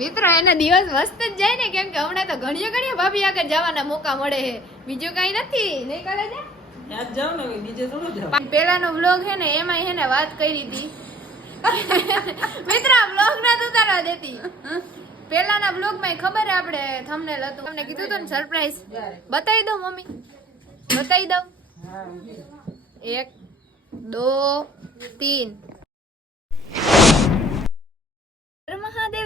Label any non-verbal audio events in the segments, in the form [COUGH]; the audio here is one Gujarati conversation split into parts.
મિત્ર એને દિવસ મસ્ત જ જાય ને. કેમ કે હમણાં તો ઘણીએ ઘણીએ ભાભી આગળ જવાના મોકા મળે છે. બીજું કઈ નથી. નહીં કરે છે પેલાનો વ્લોગ હે ને એમાં હે ને વાત કરી હતી. મિત્ર વ્લોગ ના ઉતારવા દેતી પેલાના વ્લોગમાં ખબર આપણે થમને હતું? તમને કીધું હતું ને સરપ્રાઈઝ બતાવી દઉં મમ્મી. બતાવી દઉં. એક દો તીન.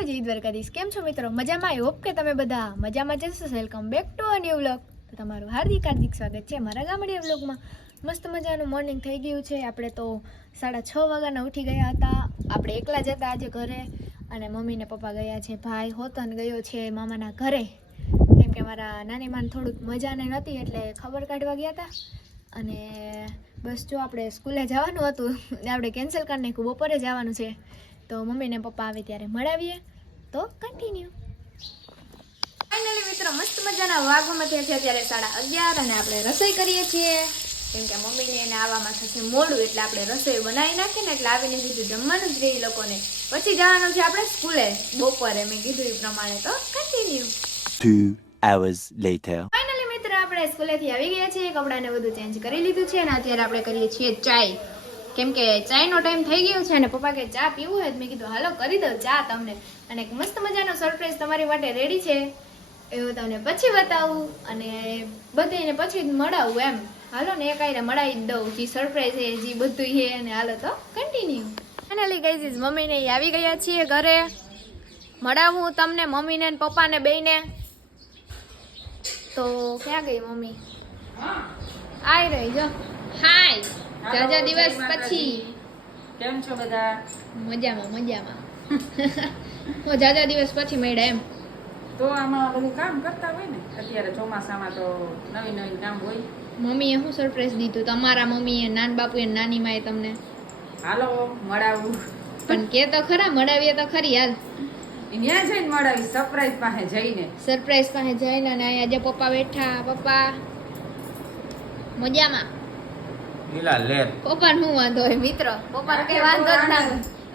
મહાદેવ જય દ્વારકાધીશ કેમ છો મિત્રો? મજામાં? આઈ હોપ કે તમે બધા મજામાં જશો welcome back to a new vlog તો તમારું હાર્દિક હાર્દિક સ્વાગત છે મારા ગામડિયા વ્લોગમાં મસ્ત મજાનું મોર્નિંગ થઈ ગયું છે. આપણે તો સાડા છ વાગ્યાના ઉઠી ગયા હતા. આપણે એકલા જ હતા આજે ઘરે. અને મમ્મી ને પપ્પા ગયા છે. ભાઈ હોતન ગયો છે મામાના ઘરે. કેમ કે મારા નાની માને થોડુંક મજાને નહોતી એટલે ખબર કાઢવા ગયા હતા અને બસ જો આપણે સ્કૂલે જવાનું હતું. આપણે કેન્સલ કરી નાખ્યું. બપોરે જવાનું છે. તો મમ્મી ને પપ્પા આવે ત્યારે મળાવીએ. તો કન્ટિન્યુ ફાઇનલી મિત્રો મસ્ત મજાના વાઘોમાં થયા છે અત્યારે સાડા અગિયાર અને આપણે રસોઈ કરીએ છીએ. કેમ કે મમ્મીને એને આવવામાં થશે મોડું એટલે આપણે રસોઈ બનાવી નાખીએ ને એટલે આવીને સીધું જમવાનું જ રહી લોકોને. પછી જવાનું છે આપણે સ્કૂલે બપોરે મેં કીધું એ પ્રમાણે. તો continue Two hours later. Finally મિત્ર આપણે સ્કૂલેથી આવી ગયા છીએ કપડાને બધું ચેન્જ કરી લીધું છે અને અત્યારે આપણે કરીએ છીએ ચાય. કેમ કે ચાયનો ટાઈમ થઈ ગયો છે અને પપ્પા કે ચા પીવું હોય તો મેં કીધું હાલો કરી દઉં ચા તમને. અને એક મસ્ત મજાનો સરપ્રાઈઝ તમારી માટે રેડી છે. એવું તમને પછી બતાવું અને બધાને પછી મળાવું એમ. હાલો ને એક આઈને મળાવી દઉં. જે સરપ્રાઈઝ છે જે બધું છે અને હાલો તો કન્ટિન્યુ ફાઇનલી ગાઈઝ મમ્મીને ઈ આવી ગયા છીએ ઘરે. મળાવું તમને મમ્મીને ને પપ્પાને બેયને. તો ક્યાં ગઈ મમ્મી? આઈ રહી જો. હાય. જાજા દિવસ પછી. કેમ છો બધા? મજામાં મજામાં. [LAUGHS] હું જાજા દિવસ પછી મળ્યા એમ. તો આમાં બધું કામ કરતા હોય ને અત્યારે ચોમાસામાં તો નવી નવી કામ હોય. મમ્મીએ શું સરપ્રાઈઝ દીધું? તમારા મમ્મીએ નાન બાપુએ નાની માએ તમને? હાલો મળાવું. પણ કે તો ખરા મળાવીએ તો ખરી હાલ. ત્યાં જઈને મળાવી સરપ્રાઈઝ પાસે જઈને. સરપ્રાઈઝ પાસે જઈને અને અહીંયા જે પપ્પા બેઠા પપ્પા. મજામાં. લીલા લેર પપ્પા શું વાંધો હોય મિત્ર? પપ્પાને કઈ વાંધો જ ના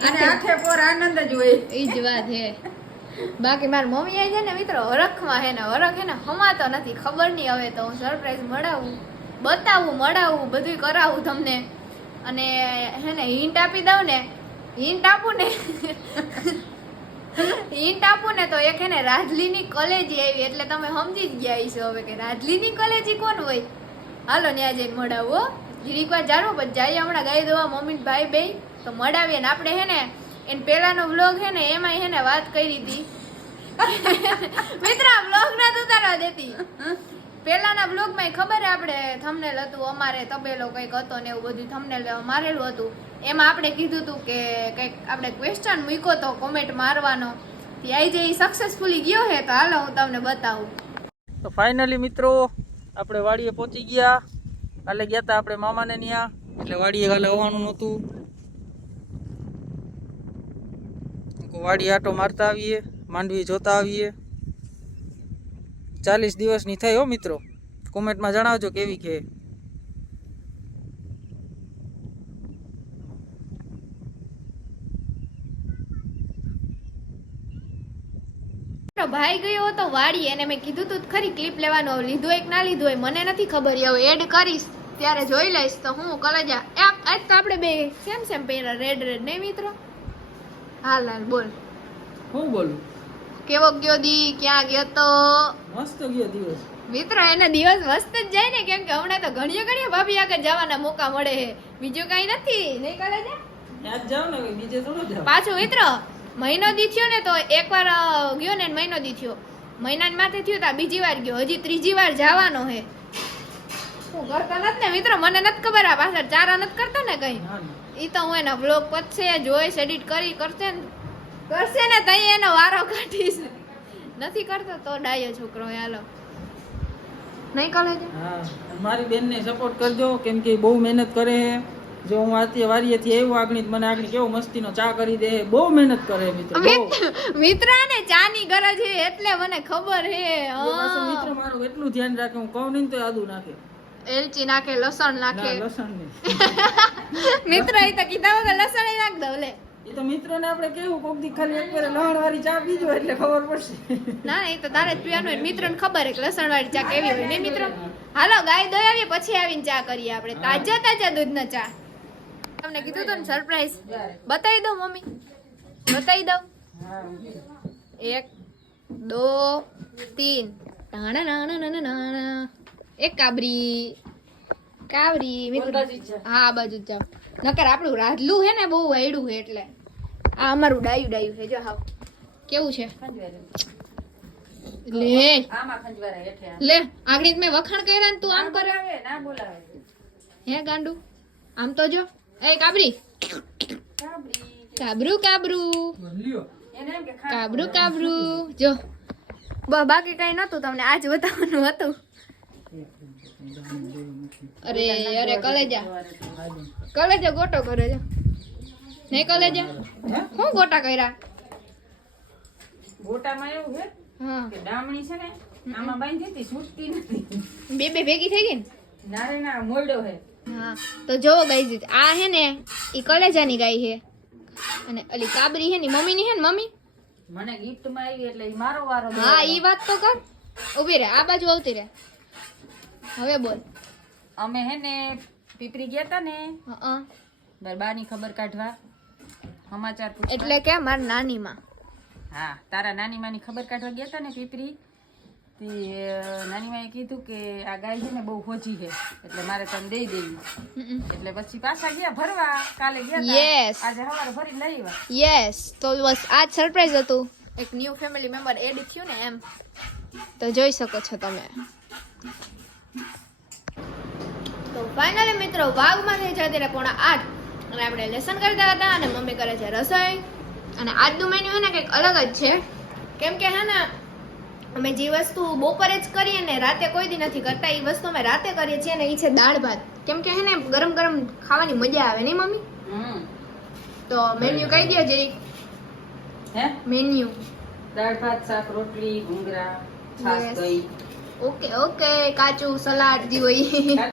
અને આખે પોર આનંદ જ હોય. એ જ વાત હે. બાકી મારી મમ્મી આવી છે ને મિત્રો? હરખમાં હે ને? હરખ હે ને? હમાતો નથી ખબર નહીં હવે તો હું સરપ્રાઈઝ મળાવું બતાવું મળાવું બધું કરાવું તમને. અને હે ને હિન્ટ આપી દઉં ને હિન્ટ આપું ને? હિન્ટ આપું ને તો એક હે ને રાજલીની કોલેજી આવી એટલે તમે સમજી જ ગયા છો હવે કે રાજલીની કોલેજી કોણ હોય? હાલો ત્યાં જઈને મળાવું હો. જીરીક વાર જાણો, પણ જાય હમણાં ગાઈ દેવા મમ્મી ભાઈ બે તો મળાવીએ ને આપણે હે ને, એને પેલાનો વ્લોગ હે ને એમાં હે ને વાત કરી હતી. [LAUGHS] મિત્ર વ્લોગ ના ઉતારવા દેતી. પહેલાના વ્લોગમાં ખબર આપણે થંબનેલ હતું, અમારે તબેલો કંઈક હતો ને એવું બધું થંબનેલ મારેલું હતું. એમાં આપણે કીધું હતું કે કંઈક આપણે ક્વેશ્ચન મૂક્યો તો કોમેન્ટ મારવાનો. ત્યાં જે સક્સેસફુલી ગયો હે, તો હાલો હું તમને બતાવું. તો ફાઇનલી મિત્રો, આપણે વાડીએ પહોંચી ગયા. કાલે ગયા હતા આપણે મામાને ત્યાં એટલે વાડીએ કાલે આવવાનું નહોતું. વાડી આટો મારતા આવીએ, માંડવી જોતા આવીએ. ચાલીસ દિવસની થઈ હો મિત્રો. કોમેન્ટમાં જણાવજો કેવી કે ભાઈ ગયો હતો વાડી અને મેં કીધું તું ખરી ક્લિપ લેવાનું, લીધો હોય ના લીધું હોય, મને નથી ખબર, એ હવે એડ કરીશ. ત્યારે જોઈ લઈશ તો હું કલેજા એ આજ તો આપણે બે સેમ સેમ પહેર્યા રેડ રેડ નહીં મિત્રો? હાલ હાલ બોલ. હું બોલું? કેવો ગયો દી? ક્યાં ગયો તો? મસ્ત ગયો દિવસ. મિત્ર એને દિવસ મસ્ત જ જાય ને કેમ કે હમણાં તો ઘણીએ ઘણીએ ભાભી આગળ જવાના મોકા મળે છે. બીજું કઈ નથી નહીં કલેજા? યાદ જાવ ને બીજે થોડો જાવ પાછું મિત્ર મહિનો દી થયો ને તો એકવાર ગયો ને મહિનો દી થયો. મહિના માથે થયો તો બીજી વાર ગયો. હજી ત્રીજી વાર જવાનો હે હું કરતા નથી ને? મિત્રો મને નથી ખબર આ પાછળ ચારા નથી કરતા ને કઈ? ના ના. ઈ તો હું એના બ્લોગ પછી જોઈશ એડિટ કરી કરશે ને. કરશે ને તઈ એનો વારો કાઢીશ. નથી કરતો તો ડાયો છોકરો હાલો. નહીં કરે હા મારી બેનને સપોર્ટ કરજો કેમ કે બહુ મહેનત કરે છે. જો હું આથી વારીએથી આવ્યો આગળ મને આગળ કેવો મસ્તીનો ચા કરી દે બહુ મહેનત કરે મિત્રો મિત્ર ને ચા ની ગરજ છે એટલે મને ખબર હે હા. મિત્ર મારું એટલું ધ્યાન રાખે હું કહું નહીં તો આદુ નાખે. એલચી નાખે લસણ નાખે. લસણ [LAUGHS] મિત્ર એ તો કીધા વગર લસણ નાખ દઉં લે. એ તો મિત્રોને આપણે કેવું કોક દી ખાલી એક વાર લહણ વાળી ચા પીજો એટલે ખબર પડશે. ના ના એ તો તારે જ પીવાનું હોય. મિત્રોને ખબર એક લસણ વાળી ચા કેવી હોય ને મિત્રો? હાલો ગાય દોઈ આવીએ પછી આવીને ચા કરીએ આપણે. તાજા તાજા દૂધ ના ચા. તમને કીધું તો ને સરપ્રાઈઝ બતાવી દઉં મમ્મી. બતાવી દઉં. એક દો તીન. નાણા ના નાના એક કાબરી. કાબરી મિત્રો. હા બાજુ જ નકર આપણું રાધલું હે ને બહુ વાયડું હે એટલે. આ અમારું ડાયું ડાયું છે જો હાવ. કેવું છે? લે. લે આગળ મેં વખાણ કર્યા ને તું આમ કરે. હે ગાંડુ? આમ તો જો. એ કાબરી. કાબરું કાબરું કાબરું. કાબરું જો. બ- બાકી કઈ નતું તમને આજ બતાવવાનું હતું. અરે અરે કલેજા કલેજા ગોટો કરે છે નહીં કલેજા શું ગોટા કર્યા ગોટામાં એવું છે હા કે ડામણી છે ને આમાં બાંધી હતી છૂટતી નથી। બે બે ભેગી થઈ ગઈ ને નારે ના મોરડો છે હા તો જોવો ગાઈ આ હે ને ઈ કલેજાની ગાય છે અને અલી કાબરી હે ની મમ્મી ની હે ને મમ્મી? મને gift માં આવી એટલે ઈ મારો વારો હા ઈ વાત તો કર. ઊભી રહે આ બાજુ આવતી રહે. હવે બોલ. અમે હે ને પીપરી ગયા તા ને હં. બરબાની ખબર કાઢવા. સમાચાર એટલે કે મારા નાની માં હા તારા નાની માની ખબર કાઢવા ગયા તા ને પીપરી? તે નાની માએ કીધું કે આ ગાય છે ને બહુ હોજી છે. એટલે મારે તને દઈ દેવી. એટલે પછી પાછા ગયા ભરવા. કાલે ગયા તા. આજે સવારે ભરી લઈ આવ્યા. યસ તો બસ આ સરપ્રાઈઝ હતું. એક ન્યૂ ફેમિલી મેમ્બર એડ થયું ને એમ. તો જોઈ શકો છો તમે. તો ફાઇનલી મિત્રો વાઘમાં થઈ જાય ત્યારે પોણા આઠ. અને આપણે લેસન કરતા હતા અને મમ્મી કરે છે રસોઈ. અને આજનું મેન્યુ હે ને કંઈક અલગ જ છે. કેમ કે હે ને અમે જે વસ્તુ બપોરે જ કરીએ ને રાતે કોઈ દી નથી કરતા એ વસ્તુ અમે રાતે કરીએ છીએ ને એ છે દાળ ભાત. કેમ કે હે ને ગરમ ગરમ ખાવાની મજા આવે નહીં મમ્મી? તો મેન્યુ કહી દો જરી હે? મેન્યુ દાળ ભાત શાક રોટલી ઘૂંગરા છાશ દહીં. ઓકે ઓકે કાચું સલાડ જે હોય [LAUGHS]